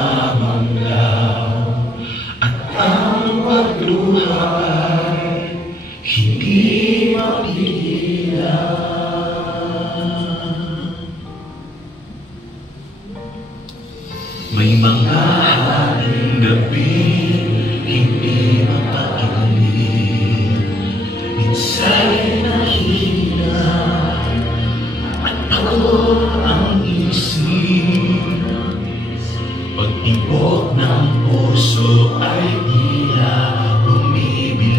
namamanglaw at ang pagluha ay hindi mapigilan. May mga haring gabi hindi mapakinggan, minsa'y nahihina at pagod ang isip. Pag-ibok ng puso ay tila bumibilis,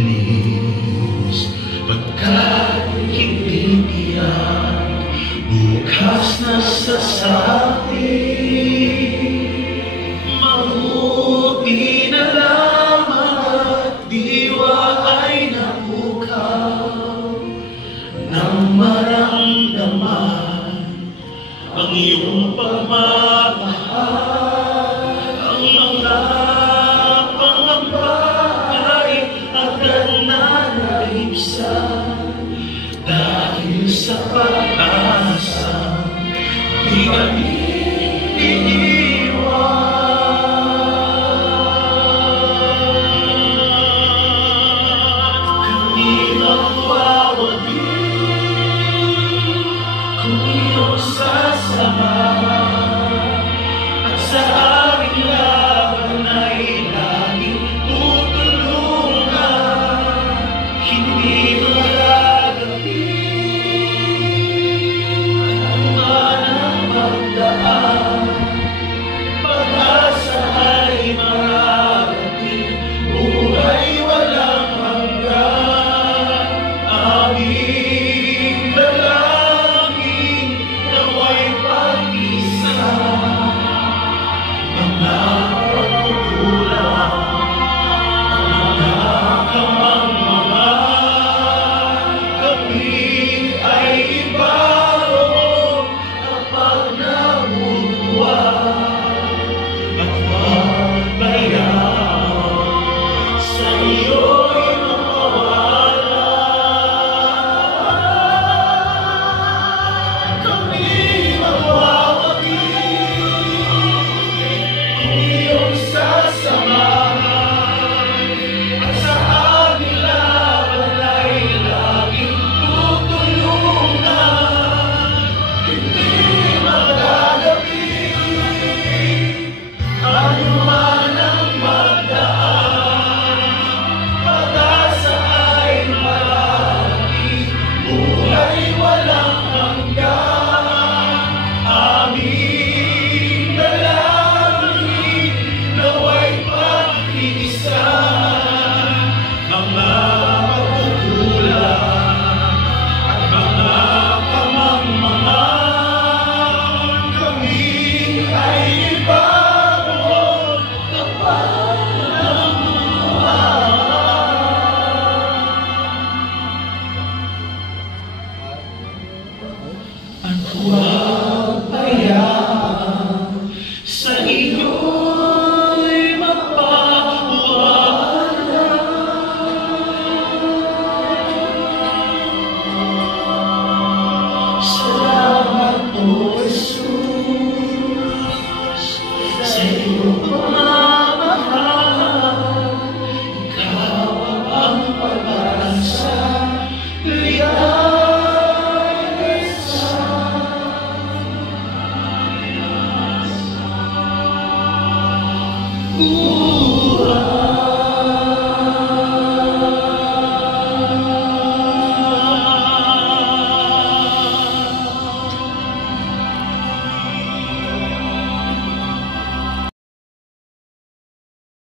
pagkat hindi tiyak bukas na sasabi. Mabuti na lamang at diwa ay napukaw nang maramdaman ang iyong pagmamahal. Ang mga pangamba ay agad na naibsan dahil sa pag-asa di kami iniwan. Kung iyong sasama at sa aming laban ay laging tutulungan, hindi magagabi ang manang magdaan. Pag-asa ay mararating, buhay walang hanggan. Aming dalangin nawa'y pag-isa, mga pagkukulang, mga kamangmangan. Kami ay ibabaw kapag nabubuhay at magbayaw sa iyo'y mawala. Kami mawawagi kung iyong